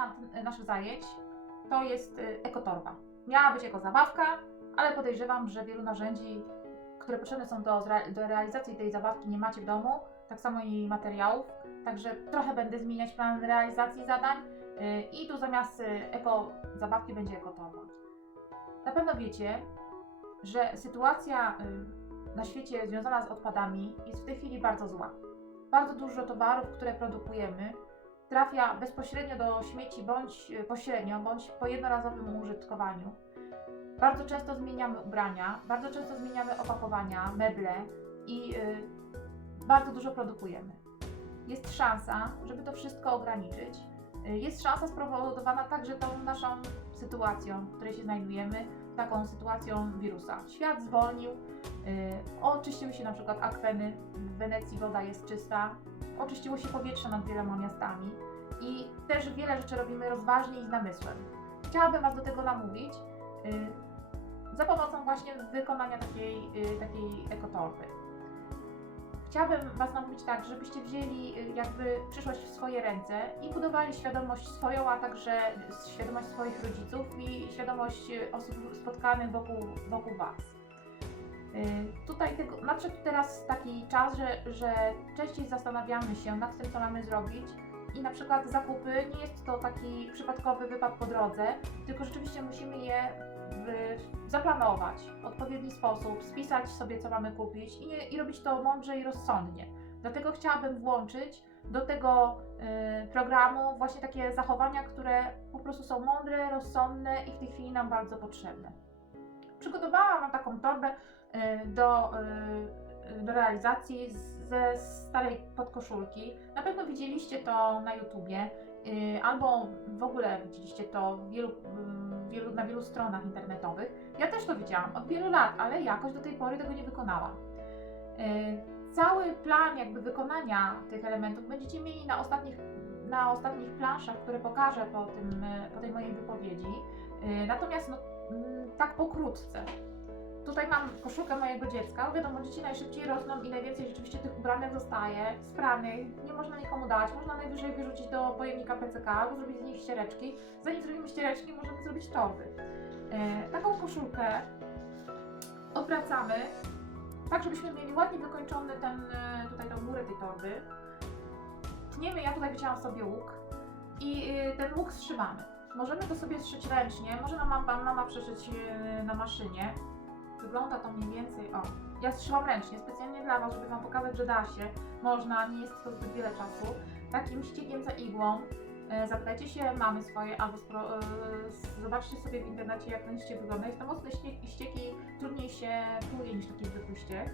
temat naszych zajęć to jest y, ekotorba. Miała być ekozabawka, ale podejrzewam, że wielu narzędzi, które potrzebne są do, do realizacji tej zabawki nie macie w domu, tak samo i materiałów, także trochę będę zmieniać plan realizacji zadań y, i tu zamiast y, eko zabawki będzie ekotorba. Na pewno wiecie, że sytuacja na świecie związana z odpadami jest w tej chwili bardzo zła. Bardzo dużo towarów, które produkujemy, trafia bezpośrednio do śmieci, bądź y, pośrednio, bądź po jednorazowym użytkowaniu. Bardzo często zmieniamy ubrania, bardzo często zmieniamy opakowania, meble i y, bardzo dużo produkujemy. Jest szansa, żeby to wszystko ograniczyć. Y, Jest szansa spowodowana także tą naszą sytuacją, w której się znajdujemy, taką sytuacją wirusa. Świat zwolnił, y, oczyściły się na przykład akweny, w Wenecji woda jest czysta, oczyściło się powietrze nad wieloma miastami i też wiele rzeczy robimy rozważnie i z namysłem. Chciałabym Was do tego namówić y, za pomocą właśnie wykonania takiej, y, takiej ekotorby. Chciałabym Was namówić tak, żebyście wzięli y, jakby przyszłość w swoje ręce i budowali świadomość swoją, a także świadomość swoich rodziców i świadomość y, osób spotkanych wokół, wokół Was. Tutaj tego, nadszedł teraz taki czas, że, że częściej zastanawiamy się nad tym, co mamy zrobić i na przykład zakupy nie jest to taki przypadkowy wypad po drodze, tylko rzeczywiście musimy je w, zaplanować w odpowiedni sposób, spisać sobie, co mamy kupić i, i robić to mądrze i rozsądnie. Dlatego chciałabym włączyć do tego y, programu właśnie takie zachowania, które po prostu są mądre, rozsądne i w tej chwili nam bardzo potrzebne. Przygotowałam taką torbę y, do, y, do realizacji ze starej podkoszulki. Na pewno widzieliście to na YouTubie, y, albo w ogóle widzieliście to wielu, wielu, na wielu stronach internetowych. Ja też to widziałam od wielu lat, ale jakoś do tej pory tego nie wykonałam. Y, Cały plan jakby wykonania tych elementów będziecie mieli na ostatnich, na ostatnich planszach, które pokażę po, tym, po tej mojej wypowiedzi. Y, Natomiast no, mm, tak pokrótce. Tutaj mam koszulkę mojego dziecka. Wiadomo, dzieci najszybciej rosną i najwięcej rzeczywiście tych ubranek zostaje, spranych, nie można nikomu dać, można najwyżej wyrzucić do pojemnika PCK albo zrobić z nich ściereczki. Zanim zrobimy ściereczki, możemy zrobić torby. E, taką koszulkę obracamy, tak żebyśmy mieli ładnie wykończony ten, e, tutaj tą górę tej torby. Tniemy, ja tutaj wycięłam sobie łuk i e, ten łuk zszywamy. Możemy to sobie zszyć ręcznie, może nam mama, mama przeszyć na maszynie. Wygląda to mniej więcej, o, ja zszyłam ręcznie, specjalnie dla Was, żeby Wam pokazać, że da się, można, nie jest to zbyt wiele czasu. Takim ściekiem za igłą e, się mamy swoje, albo spro, e, zobaczcie sobie w internecie, jak ten ściek wygląda. Jest to mocny ściek i ścieki trudniej się pluje niż taki zwykły ściek.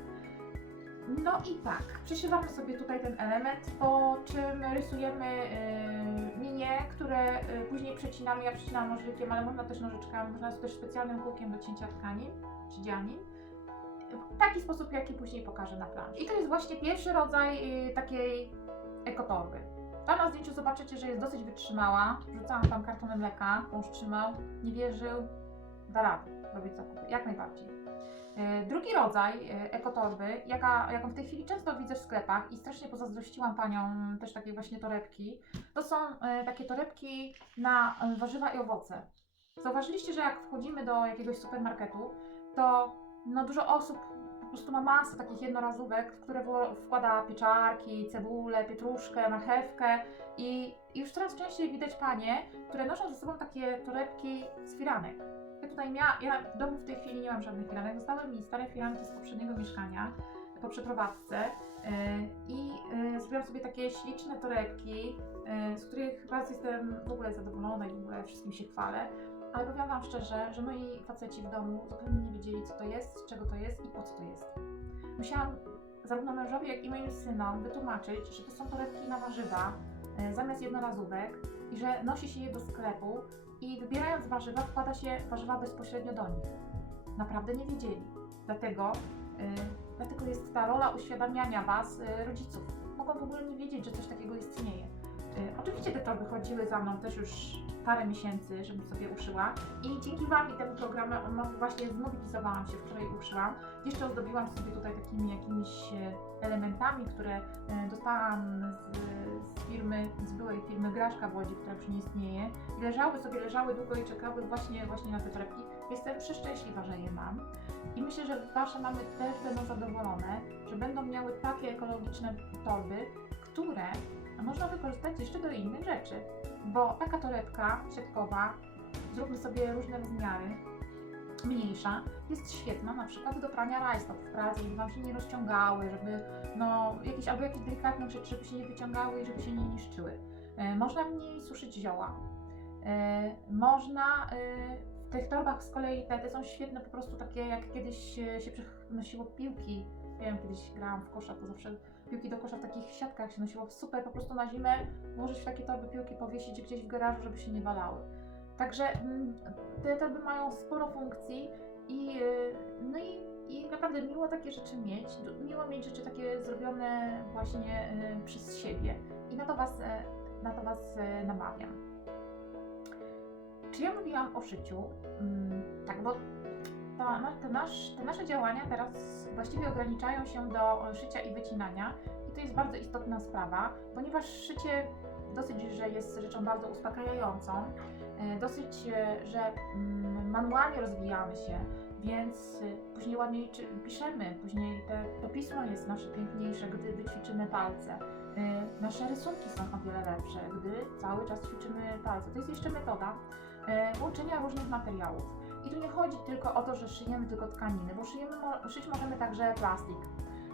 No i tak, przyszywamy sobie tutaj ten element, po czym rysujemy e, które e, później przecinamy. Ja przecinam nożykiem, ale można też nożyczkami, można też specjalnym kółkiem do cięcia tkanin czy dzianin. W taki sposób, jaki później pokażę na planszy. I to jest właśnie pierwszy rodzaj y, takiej ekotorby. Tam na zdjęciu zobaczycie, że jest dosyć wytrzymała. Rzucałam tam kartony mleka, mąż trzymał, nie wierzył, da radę robić zakupy, jak najbardziej. Y, Drugi rodzaj y, ekotorby, jaka, jaką w tej chwili często widzę w sklepach i strasznie pozazdrościłam paniom też takie właśnie torebki, to są y, takie torebki na warzywa i owoce. Zauważyliście, że jak wchodzimy do jakiegoś supermarketu, to no, dużo osób prostu ma masę takich jednorazówek, w które wkłada pieczarki, cebulę, pietruszkę, marchewkę i już coraz częściej widać panie, które noszą ze sobą takie torebki z firanek. Ja tutaj miałam, ja w domu w tej chwili nie mam żadnych firanek, zostały mi stare firanki z poprzedniego mieszkania po przeprowadzce yy, i yy, zrobiłam sobie takie śliczne torebki, yy, z których chyba jestem w ogóle zadowolona i w ogóle wszystkim się chwalę. Ale powiem Wam szczerze, że moi faceci w domu zupełnie nie wiedzieli, co to jest, z czego to jest i po co to jest. Musiałam zarówno mężowi, jak i moim synom wytłumaczyć, że to są torebki na warzywa e, zamiast jednorazówek i że nosi się je do sklepu i wybierając warzywa, wkłada się warzywa bezpośrednio do nich. Naprawdę nie wiedzieli. Dlatego, e, dlatego jest ta rola uświadamiania Was, e, rodziców. Mogą w ogóle nie wiedzieć, że coś takiego istnieje. E, Oczywiście te torby chodziły za mną też już parę miesięcy, żebym sobie uszyła i dzięki Wam i temu programowi właśnie zmobilizowałam się, wczoraj uszyłam. Jeszcze ozdobiłam sobie tutaj takimi jakimiś e, elementami, które e, dostałam z, z firmy, z byłej firmy Graszka w Łodzi, która już nie istnieje. I leżały sobie, leżały długo i czekały właśnie, właśnie na te torebki. Jestem przeszczęśliwa, że je mam. I myślę, że Wasze mamy też będą zadowolone, że będą miały takie ekologiczne torby, które można wykorzystać jeszcze do innych rzeczy. Bo taka torebka siatkowa, zróbmy sobie różne rozmiary, mniejsza, jest świetna na przykład do prania rajstop w pracy, żeby Wam się nie rozciągały, żeby no, jakieś, albo jakieś delikatne rzeczy, żeby się nie wyciągały i żeby się nie niszczyły. E, można w niej suszyć zioła. E, można e, w tych torbach z kolei te, te są świetne, po prostu takie jak kiedyś się nosiło piłki. Ja wiem, kiedyś grałam w kosza, to zawsze piłki do kosza w takich siatkach się nosiło. Super, po prostu na zimę włożyć w takie torby piłki, powiesić gdzieś w garażu, żeby się nie walały. Także mm, te torby mają sporo funkcji i, y, no i, i naprawdę miło takie rzeczy mieć. Miło mieć rzeczy takie zrobione właśnie y, przez siebie. I na to Was, e, na to was e, namawiam. Czy ja mówiłam o szyciu? Mm, tak, bo te, nasz, te nasze działania teraz właściwie ograniczają się do szycia i wycinania. I to jest bardzo istotna sprawa, ponieważ szycie dosyć, że jest rzeczą bardzo uspokajającą. E, dosyć, e, że mm, manualnie rozwijamy się, więc e, później ładniej piszemy, później te, to pismo jest nasze piękniejsze, gdy wyćwiczymy palce. Nasze rysunki są o wiele lepsze, gdy cały czas ćwiczymy palce. To jest jeszcze metoda łączenia różnych materiałów. I tu nie chodzi tylko o to, że szyjemy tylko tkaniny, bo szyjemy, szyć możemy także plastik,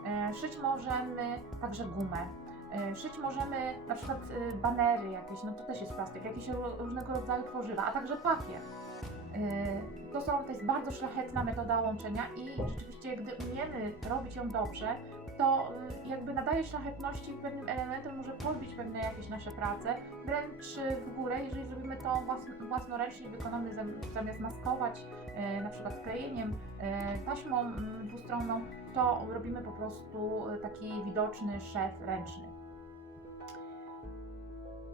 e, szyć możemy także gumę, E, Szyć możemy na przykład e, banery jakieś, no to też jest plastik, jakieś ró- różnego rodzaju tworzywa, a także papier. To, są, to jest bardzo szlachetna metoda łączenia i rzeczywiście, gdy umiemy robić ją dobrze, to e, jakby nadaje szlachetności pewnym elementem, może podbić pewne jakieś nasze prace, wręcz e, w górę, jeżeli zrobimy to własn- własnoręcznie, wykonamy zam- zamiast maskować e, na przykład klejeniem, e, taśmą mm, dwustronną, to robimy po prostu e, taki widoczny szef ręczny.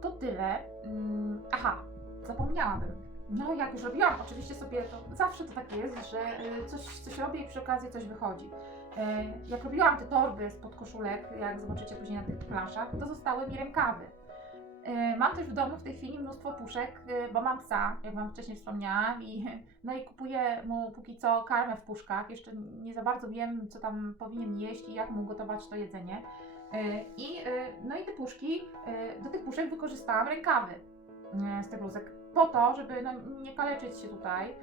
To tyle. Mm, Aha, zapomniałabym. No, jak już robiłam, oczywiście sobie to zawsze to tak jest, że y, coś, coś robię i przy okazji coś wychodzi. E, Jak robiłam te torby spod koszulek, jak zobaczycie później na tych planszach, to zostały mi rękawy. E, Mam też w domu w tej chwili mnóstwo puszek, y, bo mam psa, jak Wam wcześniej wspomniałam, i, no i kupuję mu póki co karmę w puszkach. Jeszcze nie za bardzo wiem, co tam powinien jeść i jak mu gotować to jedzenie. E, I, e, no i te puszki, e, do tych puszek wykorzystałam rękawy e, z tych bluzek po to, żeby no, nie kaleczyć się tutaj, e,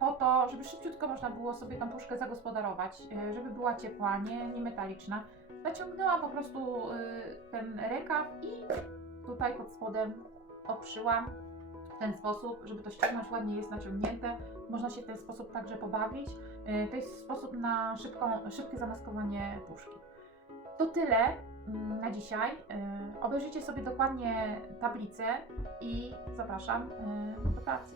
po to, żeby szybciutko można było sobie tą puszkę zagospodarować, e, żeby była ciepła, nie, nie metaliczna. Naciągnęłam po prostu e, ten rękaw i tutaj pod spodem oprzyłam w ten sposób, żeby to ściągnąć, ładnie jest naciągnięte. Można się w ten sposób także pobawić. E, To jest sposób na szybką, szybkie zamaskowanie puszki. To tyle mm, na dzisiaj. E, Obejrzyjcie sobie dokładnie tablicę i zapraszam e, do pracy.